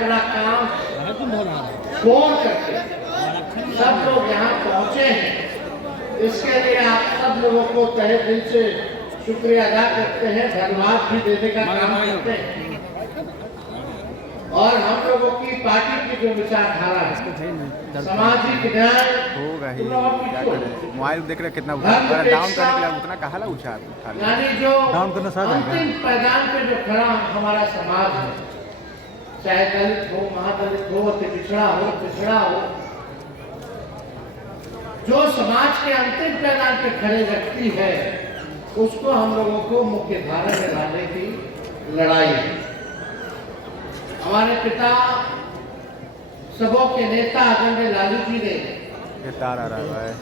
अपना काम छोड़ करके सब लोग यहाँ पहुँचे हैं। इसके लिए आप सब लोगों को तहे दिल से शुक्रिया अदा करते हैं, धन्यवाद भी देने का काम करते हैं। और हम लोगों की पार्टी की जो विचारधारा है सामाजिक न्याय होगा ही, क्या करें, मोबाइल देख रहे कितना डाउन करने के लिए उतना कहा उठा यानी जो अंतिम पैदान पे जो खड़ा हमारा समाज है, चाहे दलित हो, महादलित हो, पिछड़ा हो, जो समाज के अंतिम पैदान पे खड़े व्यक्ति है उसको हम लोगों को मुख्य धारा में लाने की लड़ाई है। हमारे पिता सबों के नेता आदरणीय लालू जी ने तार आ रहा है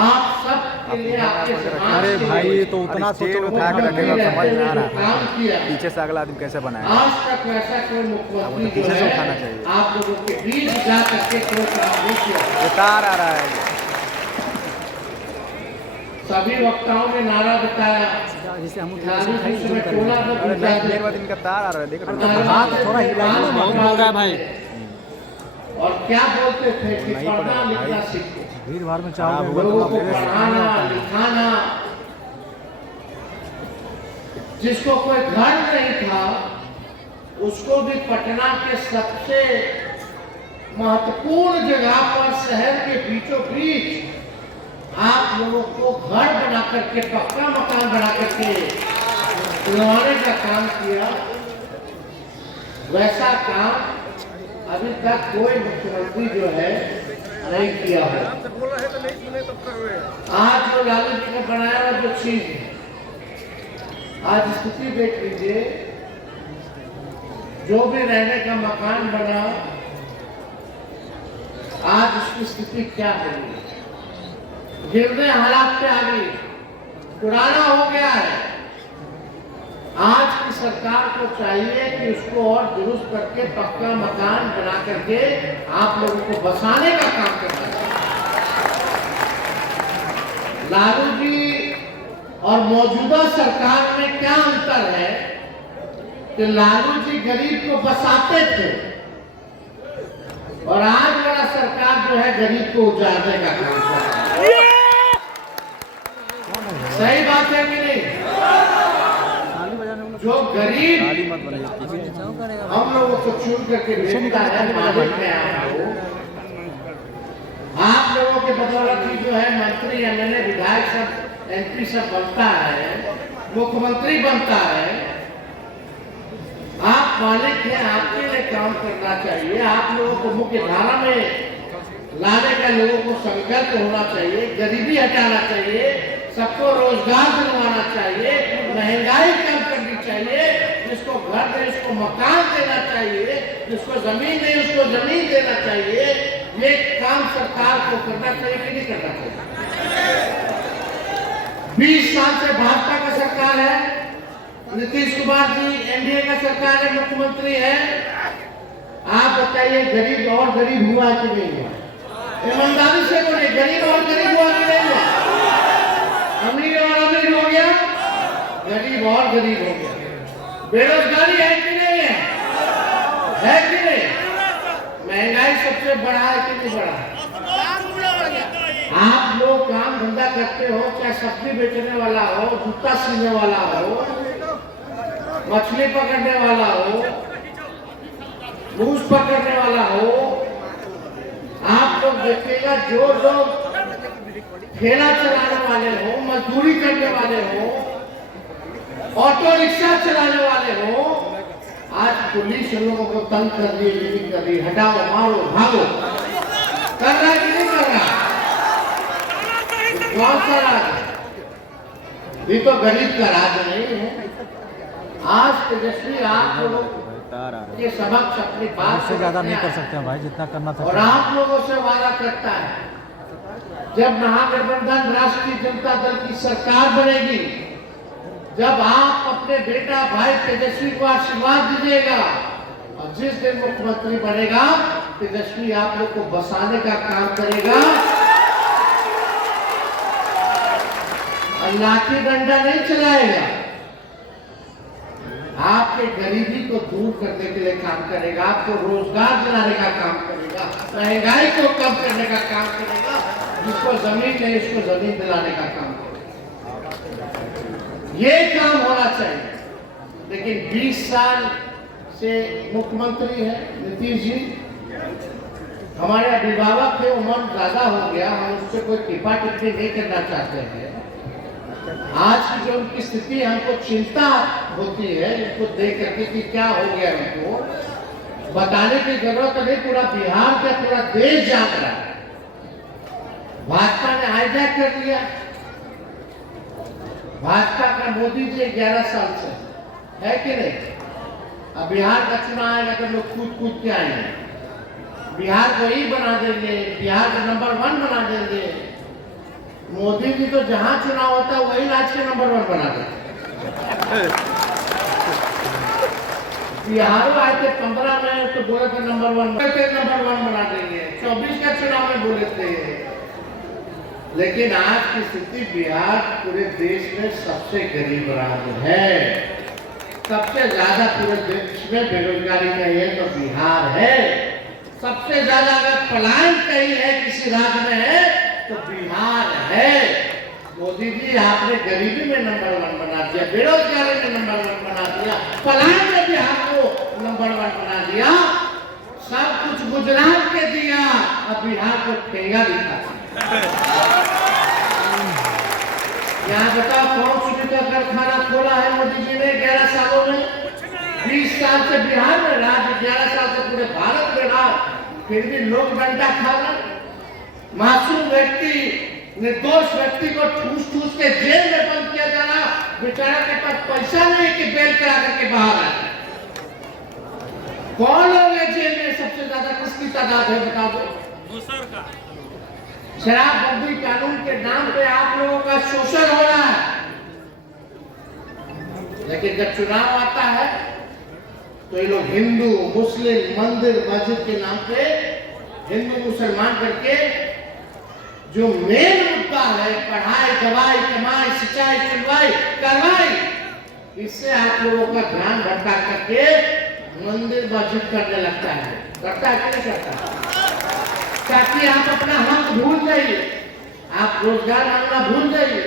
आप सब के लिए आपके अरे भाई तो उतना सोचो उठा कर रखेगा, समझ में आ रहा काम किया। पीछे से अगला आदमी कैसे बनाए, आज तक वैसा कोई मुख्यमंत्री पीछे जो से है उठाना चाहिए। आप लोगों के बीच जा करके कोई काम नहीं किया। तार आ रहा है, सभी वक्ताओं ने नारा बताया, जैसे हम लालू जी से मैं टोला पर अरे पूछा नहीं, मेरे बाद इनका तार आ रहा है, देख रहे हो? हाथ थोड़ा हिलाइए ना, हो रहा है भाई। और क्या बोलते थे कि नहीं पढ़ना पढ़ा, लिखना भाई। सीखो, भीड़ भाड़ में चाहो लोगों को पढ़ाना लिखाना। जिसको कोई घर नहीं था उसको भी पटना के सबसे महत्वपूर्ण जगह पर शहर के बीचों बीच आप लोगों को घर बना करके, पक्का मकान बना करके दिलवाने का काम किया। वैसा काम अभी तक कोई मुख्यमंत्री जो है नहीं किया है। आज जो लालू जी ने बनाया हुआ जो चीज है, आज स्थिति देख लीजिए, जो भी रहने का मकान बना, आज उसकी स्थिति क्या होगी, गिरने हालात पे आ गई, पुराना हो गया है। आज की सरकार को चाहिए कि उसको और दुरुस्त करके पक्का मकान बना करके आप लोगों को बसाने का काम करना चाहिए। लालू जी और मौजूदा सरकार में क्या अंतर है कि लालू जी गरीब को बसाते थे और आज वाला सरकार जो है गरीब को उजाड़ने का काम कर रहा है। सही बात है कि नहीं? जो गरीब हम लोगों को चुन करके भेजता है, मालिक है आप लोगों के बदौलत ही जो है मंत्री, एमएलए, विधायक सब, एमपी सब बनता है, मुख्यमंत्री बनता है। आप मालिक हैं, आपके लिए काम करना चाहिए। आप लोगों को मुख्य धारा में लाने का लोगों को संकल्प होना चाहिए, गरीबी हटाना चाहिए, सबको रोजगार दिलवाना चाहिए, महंगाई कम करनी चाहिए, जिसको घर नहीं उसको मकान देना चाहिए, जिसको जमीन नहीं उसको जमीन देना चाहिए। ये काम सरकार को करना चाहिए कि नहीं करना चाहिए? 20 साल से भाजपा का सरकार है, नीतीश कुमार जी एनडीए का सरकार है, मुख्यमंत्री है। आप बताइए गरीब और गरीब हुआ कि नहीं हुआ? ईमानदारी से बोलिए, गरीब और गरीब हुआ कि नहीं हुआ? अमीर और अमीर हो गया, गरीब और गरीब हो गया। बेरोजगारी है कि नहीं है? है कि नहीं? महंगाई सबसे बड़ा है कि नहीं बड़ा है? आप लोग काम धंधा करते हो, चाहे सब्जी बेचने वाला हो, जूता सीने वाला हो, मछली पकड़ने वाला हो, मूस पकड़ने वाला हो, आप लोग देखिएगा जो लोग ठेला चलाने वाले हो, मजदूरी करने वाले हो, ऑटो रिक्शा चलाने वाले हो, आज पुलिस लोगों को तंग कर रही है, मीटिंग कर रही है, हटाओ, मारो, भागो। कर रहा है कि नहीं कर रहा? कौन सा राज? ये तो गरीब का राज नहीं है। आज तेजस्वी आप लोगों के समक्ष अपनी बात से ज्यादा नहीं कर सकते हैं भाई, जितना करना था। और आप लोगों से वादा करता है, जब महागठबंधन राष्ट्रीय जनता दल की सरकार बनेगी, जब आप अपने बेटा भाई तेजस्वी को आशीर्वाद दीजिएगा और जिस दिन मुख्यमंत्री बनेगा, तेजस्वी आप लोग को बसाने का काम करेगा और लाठी डंडा नहीं चलाएगा। आपके गरीबी को दूर करने के लिए काम करेगा, आपको रोजगार दिलाने का काम करेगा, महंगाई को कम करने का काम करेगा, जिसको जमीन नहीं उसको जमीन दिलाने का काम करेगा। ये काम होना चाहिए। लेकिन 20 साल से मुख्यमंत्री है नीतीश जी, हमारे अभिभावक थे, उम्र ज्यादा हो गया, हम उस पर कोई टिप्पा टिप्पणी नहीं करना चाहते हैं। आज की जो उनकी स्थिति हमको चिंता होती है इनको देख करके कि क्या हो गया, उनको बताने की जरूरत नहीं, पूरा बिहार का पूरा देश जान रहा है। भाजपा ने हाईजैक कर लिया। भाजपा का मोदी जी 11 साल से है कि नहीं। अब बिहार का चुनाव आएगा तो लोग कूद कूद के आएंगे, बिहार को ही बना देंगे, बिहार को नंबर 1 बना देंगे। मोदी जी तो जहां चुनाव होता है वही राज्य के नंबर 1 बना देते। बिहार आए थे 15 में तो बोले थे नंबर 1 बना देंगे, 24 का चुनाव में बोले थे। लेकिन आज की स्थिति बिहार पूरे देश में सबसे गरीब राज्य है, सबसे ज्यादा पूरे देश में बेरोजगारी में है तो बिहार है। सबसे ज्यादा अगर पलायन कहीं है किसी राज्य में है तो बिहार है। मोदी जी आपने गरीबी में नंबर 1 बना दिया, बेरोजगारी में नंबर 1 बना दिया, पलायन में बिहार को नंबर 1 बना दिया, सब कुछ गुजरात के दिया, अब बिहार को ठेगा दिखा। यहाँ बताओ कौन सी का कारखाना खोला है मोदी जी ने 11 सालों में। 20 साल से बिहार में राज, 11 साल से पूरे भारत में राज, फिर भी लोग डंडा खा रहे। मासूम व्यक्ति, निर्दोष व्यक्ति को ठूस ठूस के जेल में बंद किया जाना, बेचारा के पास पैसा नहीं कि बेल करा करके बाहर आ जाए। कौन लोग है जेल में सबसे ज्यादा, किसकी तादाद है बता दो। शराबबंदी कानून के नाम पे आप लोगों का शोषण हो रहा है। लेकिन जब चुनाव आता है तो ये लोग हिंदू मुस्लिम मंदिर मस्जिद के नाम पे हिंदू मुसलमान करके जो मेन मुद्दा है पढ़ाई दवाई कमाई सिंचाई सुनवाई करवाई, इससे आप लोगों का ध्यान भटका करके मंदिर मस्जिद करने लगता है। करता है कि नहीं करता? ताकि आप अपना हक भूल जाइए, आप रोजगार मांगना भूल जाइए,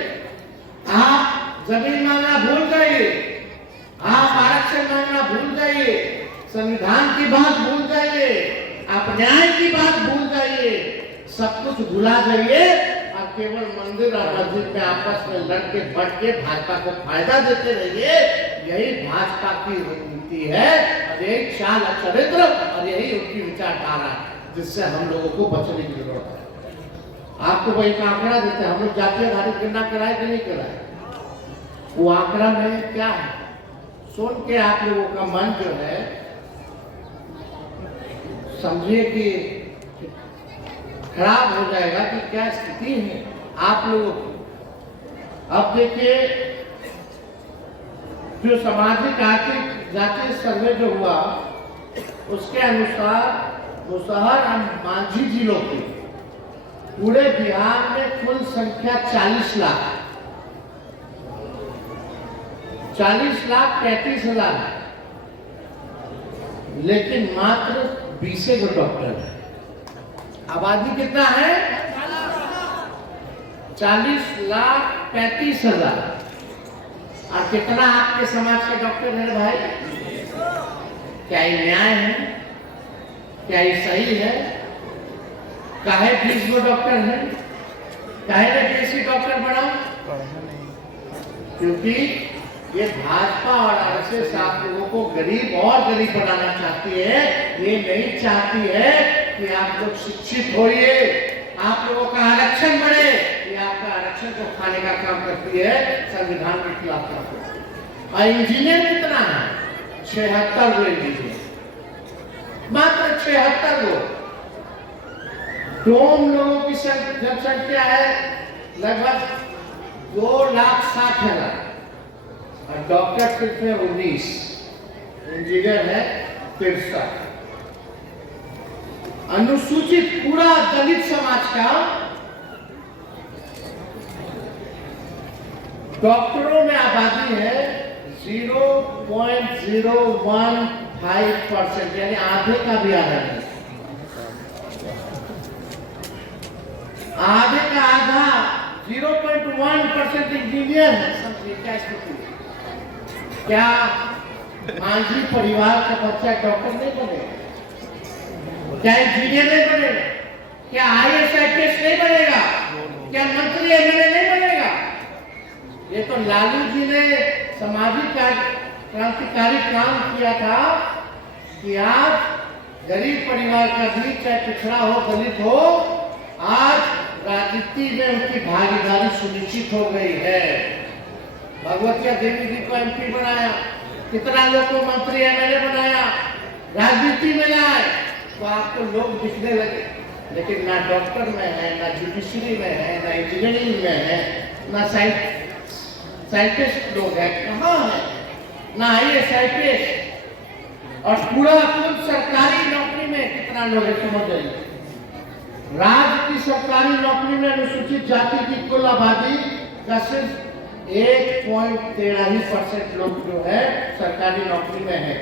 आप जमीन मांगना भूल जाइए, आप आरक्षण मांगना भूल जाइए, संविधान की बात भूल जाइए, आप न्याय की बात भूल जाइए, सब कुछ भुला जाइए और केवल मंदिर और मस्जिद में आपस में लड़ के बढ़ के भाजपा को फायदा देते रहिए। यही भाजपा की रणनीति है और यही चाल चरित्र और यही उनकी विचारधारा है जिससे हम लोगों को बचने की जरूरत है। आपको वही आंकड़ा देते हैं, हम लोग जातीय आधारित गणना कराए कि नहीं कराए, वो आंकड़ा में क्या है सुन के आप लोगों का मन जो है समझिए कि खराब हो जाएगा कि क्या स्थिति है आप लोगों की। अब देखिए जो सामाजिक आर्थिक जातीय सर्वे जो हुआ उसके अनुसार मुसहर और मांझी जिलों की पूरे बिहार में कुल संख्या 40 लाख 40,35,000 है, लेकिन मात्र 20 डॉक्टर है। आबादी कितना है? 40,35,000। और कितना आपके समाज के डॉक्टर है भाई? क्या ये न्याय है? क्या ये सही है? काहे 20 डॉक्टर है? काहे ने 20 डॉक्टर बढ़ाओ? क्योंकि ये भाजपा और आरएसएस आप लोगों को गरीब और गरीब बनाना चाहती है। ये नहीं चाहती है कि आप लोग शिक्षित होइए, आप लोगों का आरक्षण बढ़े। ये आपका आरक्षण को खाने का काम करती है, संविधान के खिलाफ काम करती है। और इंजीनियर कितना है? 76 लोग इंजीनियर, मात्र 76 लोग। डोम लोगों की जनसंख्या है लगभग 2,60,000 और डॉक्टर सिर्फ है 19, इंजीनियर है 63। अनुसूचित पूरा दलित समाज का डॉक्टरों में आबादी है 0.015% यानी आधे का भी आधा नहीं, आधे का आधा 0.1% इंजीनियर है। समझिए क्या स्थिति है। क्या मांझी परिवार का बच्चा डॉक्टर नहीं बनेगा? क्या इंजीनियर नहीं बनेगा? क्या IAS IPS नहीं बनेगा? क्या मंत्री MLA नहीं बनेगा? ये तो लालू जी ने सामाजिक क्रांतिकारी काम किया था कि आज गरीब परिवार का भी, चाहे पिछड़ा हो दलित हो, आज राजनीति में उनकी भागीदारी सुनिश्चित हो गई है। भगवतिया देवी जी को MP बनाया, कितना लोग को मंत्री MLA बनाया, राजनीति में लाए, तो आपको लोग दिखने लगे। लेकिन ना डॉक्टर में है, ना जुडिशरी में है, ना इंजीनियरिंग में है, ना साइंटिस्ट लोग हैं, कहाँ है? ना IAS IPS, और पूरा कुल सरकारी नौकरी में कितना लोग है समझ जाइए। राज्य की सरकारी नौकरी में अनुसूचित जाति की कुल आबादी का सिर्फ 1.13% लोग जो है सरकारी नौकरी में है,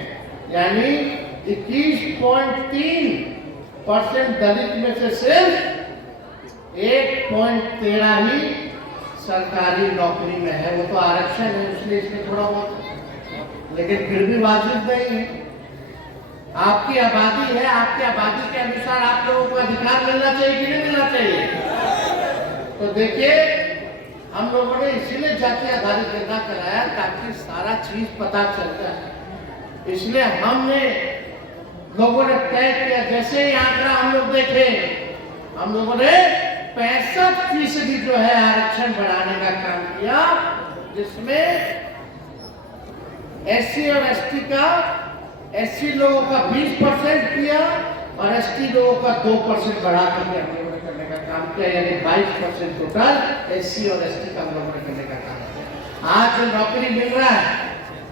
यानी 21.3% दलित में से सिर्फ 1.13 ही सरकारी नौकरी में है। वो तो आरक्षण है, इसलिए इसमें थोड़ा बहुत, लेकिन फिर भी वाजिब नहीं है। आपकी आबादी है, आपकी आबादी के अनुसार आप लोगों को अधिकार मिलना चाहिए कि नहीं मिलना चाहिए? तो देखिए, हम लोगों ने इसीलिए जाति आधारित गणना कराया ताकि सारा चीज पता चल जाए। इसलिए हमने लोगों ने तय किया, जैसे ही आंकड़ा हम लोग देखे, हम लोगों ने 65% जो है आरक्षण बढ़ाने का काम किया, जिसमें SC और ST का, SC लोगों का 20% किया और ST लोगों का 2% बढ़ा करके हम लोगों ने करने का काम किया, यानी 22% टोटल SC और ST का हम लोगों ने करने का काम किया। आज जो नौकरी मिल रहा है,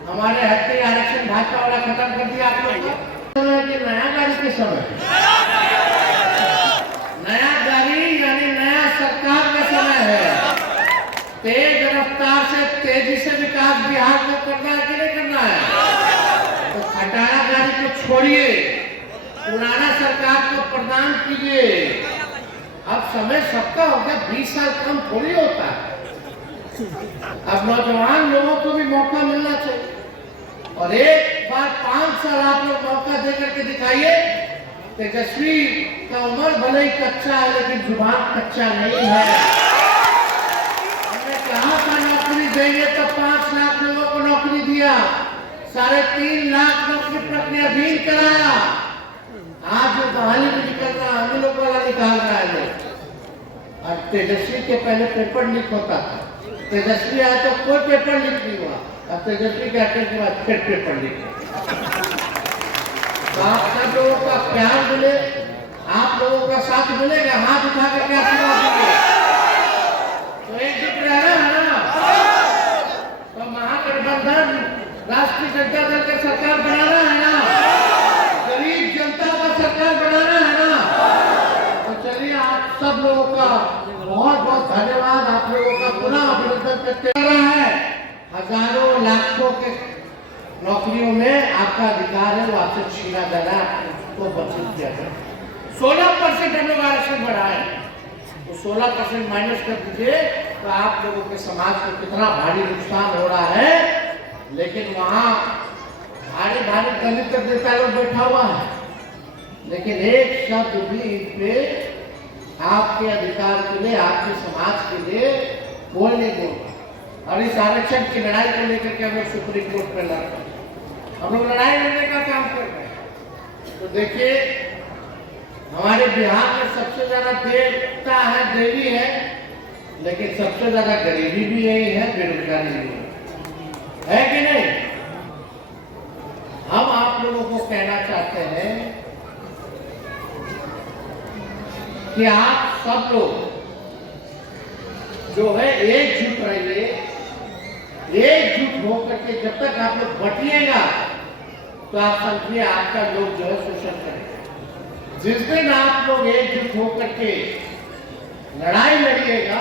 हमारे हत्या आरक्षण भाजपा वाला खत्म कर दिया आप लोग का। नया गाड़ी के समय, नया गाड़ी यानी नया सरकार का समय है। तेज रफ्तार से तेजी से विकास बिहार को करना है कि नहीं करना है? तो खटारा गाड़ी को छोड़िए, पुराना सरकार को प्रदान कीजिए। अब समय सबका हो गया, 20 साल कम थोड़ी होता है। अब नौजवान लोगों को भी मौका मिलना चाहिए, और एक बार 5 साल आप लोग मौका दे करके दिखाइए। तेजस्वी का उम्र भले ही कच्चा है, लेकिन जुबान कच्चा नहीं है। हमने कहा था नौकरी देंगे तो 5 लाख लोगों को नौकरी दिया, 3.5 लाख नौकरी प्रक्रियाधीन कराया। आज जो बहाली में निकल रहा है, हम लोग वाला निकाल रहा है लोग। और तेजस्वी के पहले पेपर लीक होता था, तेजस्वी आया तो कोई पेपर लीक नहीं हुआ, अब तेजस्वी के आने के बाद फिर पेपर लीक। तो आप सब लोगों का प्यार मिले, आप लोगों का साथ मिलेगा, हाथ उठा करके आशीर्वाद देंगे तो एकजुट रहना है ना। तो महागठबंधन राष्ट्रीय जनता दल का सरकार बनाना है ना, गरीब जनता का सरकार बनाना है ना। तो चलिए, आप सब लोगों का बहुत बहुत धन्यवाद, आप लोगों का पुनः अभिनंदन करते रहा है। हजारों लाखों के नौकरियों में आपका अधिकार है, वो आपसे छीना जाना को वंचित किया जाए। 16% हम लोग आरक्षण बढ़ाए, तो 16% माइनस कर दीजिए तो आप लोगों के समाज को कितना भारी नुकसान हो रहा है। लेकिन वहां भारी भारी दलित नेता लोग बैठा हुआ है, लेकिन एक शब्द भी इन पे आपके अधिकार के लिए, आपके समाज के लिए बोल नहीं बोलता। और इस आरक्षण की लड़ाई को लेकर के हम लोग सुप्रीम कोर्ट में लड़ रहे हैं, हम लोग लड़ाई लड़ने का काम कर रहे हैं। तो देखिए, हमारे बिहार में सबसे ज्यादा देवता है, देवी है, लेकिन सबसे ज्यादा गरीबी भी यही है, बेरोजगारी भी है कि नहीं? हम आप लोगों को कहना चाहते हैं कि आप सब लोग जो है एकजुट रहिए, एकजुट होकर के जब तक आप लोग बटिएगा तो आप समझिए आपका लोग जो है शोषण करेगा। जिस दिन आप लोग एकजुट होकर के लड़ाई लड़िएगा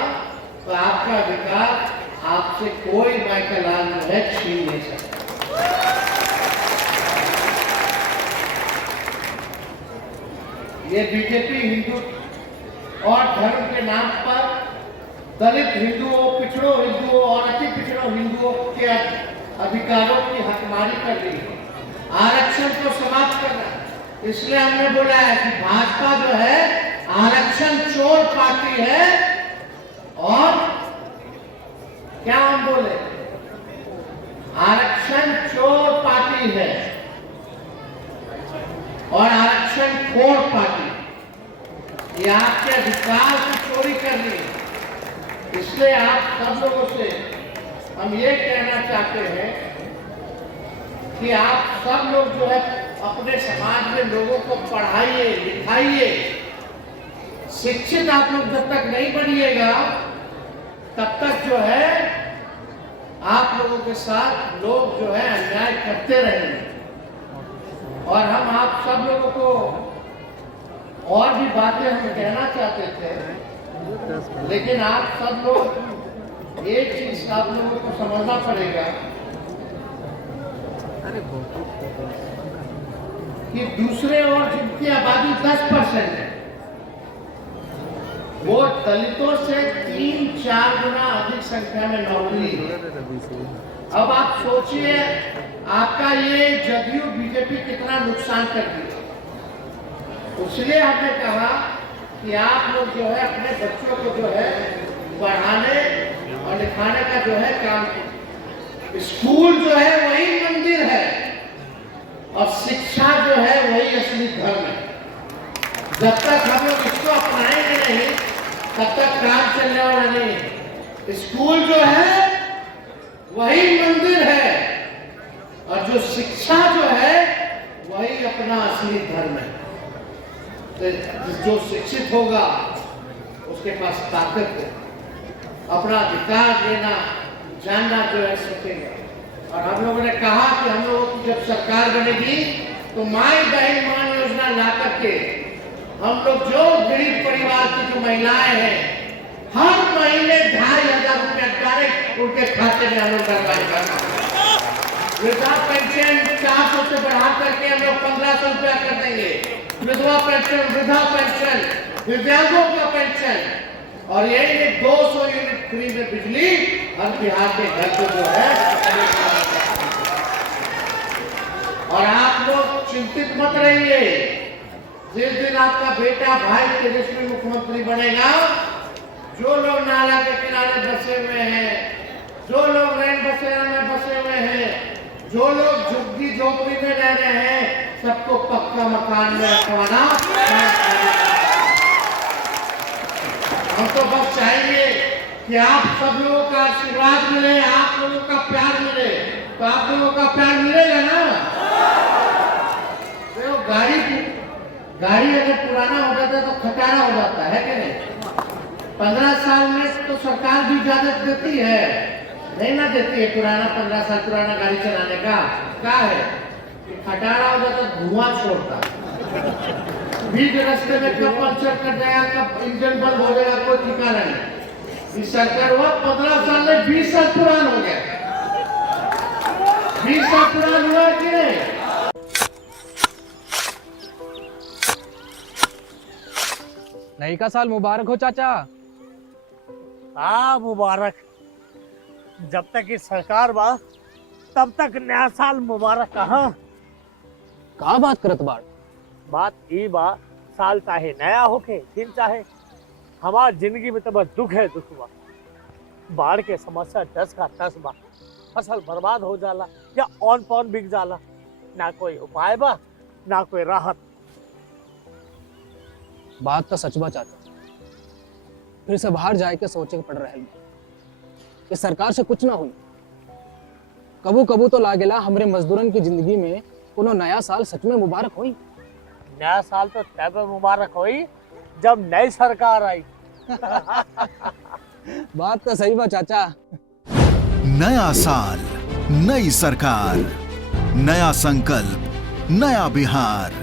तो आपका अधिकार आपसे कोई माइकल आर्म जो है छीन नहीं सकता। ये बीजेपी हिंदू और धर्म के नाम पर दलित हिंदुओं, पिछड़ों हिंदुओं और अति पिछड़ों हिंदुओं के अधिकारों की हकमारी कर रही है, आरक्षण को समाप्त करना। इसलिए हमने बोला है कि भाजपा जो है आरक्षण चोर पार्टी है। और क्या हम बोले, आरक्षण चोर पार्टी है और आरक्षण खोर पार्टी। ये आपके अधिकार की चोरी कर रही है। इसलिए आप सब लोगों से हम ये कहना चाहते हैं कि आप सब लोग जो है अपने समाज में लोगों को पढ़ाइए, लिखाइए। शिक्षित आप लोग जब तक नहीं बनिएगा तब तक जो है आप लोगों के साथ लोग जो है अन्याय करते रहेंगे। और हम आप सब लोगों को और भी बातें हम कहना चाहते थे, लेकिन आप सब लोग एक चीज आप लोगों को समझना पड़ेगा कि दूसरे और जिनकी आबादी 10% है, वो दलितों से 3-4 गुना अधिक संख्या में नौकरी है। अब आप सोचिए आपका ये जदयू बीजेपी कितना नुकसान करती है। इसलिए हमने कहा कि आप लोग जो है अपने बच्चों को जो है पढ़ाने और लिखाने का जो है काम करें। स्कूल जो है वही मंदिर है और शिक्षा जो है वही असली धर्म है। जब तक हम लोग इसको अपनाएंगे नहीं तब तक काम चलने वाला नहीं है। स्कूल जो है वही मंदिर है और जो शिक्षा जो है वही अपना असली धर्म है। तो जो शिक्षित होगा उसके पास ताकत है, अपना अधिकार लेना जानना जो है सीखेगा। और हम लोगों ने कहा कि हम लोगों की जब सरकार बनेगी तो माई बहन मान योजना ला करके हम लोग जो गरीब परिवार की जो महिलाएं हैं हर महीने 2,500 रुपया डायरेक्ट उनके खाते में हम लोग डलवाएंगे। वृद्धा पेंशन 400 से बढ़ा करके हम लोग 1,500 रुपया कर देंगे। विधवा पेंशन, वृद्धा पेंशन, दिव्यांगों का पेंशन और यही 200 यूनिट फ्री में बिजली हर बिहार के घर को जो है। और आप लोग चिंतित मत रहिए, जिस दिन आपका बेटा भाई तेजस्वी मुख्यमंत्री बनेगा, जो लोग नाला के किनारे बसे हुए हैं, जो लोग रैन बसेरा में बसे हुए हैं, जो लोग झुग्गी झोपड़ी में रह रहे हैं, सबको पक्का मकान में रखवाना। हम तो बस चाहेंगे कि आप सब लोगों का आशीर्वाद मिले, आप लोगों का प्यार मिले। तो आप लोगों का प्यार मिलेगा ना। तो गाड़ी अगर पुराना हो जाता है तो खटारा हो जाता है कि नहीं। 15 साल में तो सरकार भी इजाजत देती है, नहीं ना देती है। पुराना 15 साल पुराना गाड़ी चलाने का क्या है, खटारा हो जाता है, धुआं छोड़ता है। बीच रास्ते में कब पंचर कर जाएगा, कब इंजन बंद हो जाएगा, कोई ठिकाना नहीं। इस सरकार हुआ 15 साल में 20 साल पुरान हो गया। 20 साल पुरान हुआ कि नहीं। नई का साल मुबारक हो चाचा। हाँ मुबारक। जब तक ये सरकार बा तब तक नया साल मुबारक। का बात करत बाड़। बात ई बा, साल चाहे नया होके दिन चाहे, हमार जिंदगी में तो बस दुख है, दुख बा। बाढ़ के समस्या 10 का 10 बा। फसल बर्बाद हो जाला या ऑन पॉन बिक जाला, ना कोई उपाय बा ना कोई राहत। बात तो सच बा चाचा, फिर से बाहर जाए के सोचे के पड़ रहे कि सरकार से कुछ ना हुई। कबू कबू तो लागेला हमरे मजदूरन की जिंदगी में कोनो नया साल सच में मुबारक हुई। नया साल तो तब मुबारक हुई जब नई सरकार आई। बात तो सही बा चाचा। नया साल, नई सरकार, नया संकल्प, नया बिहार।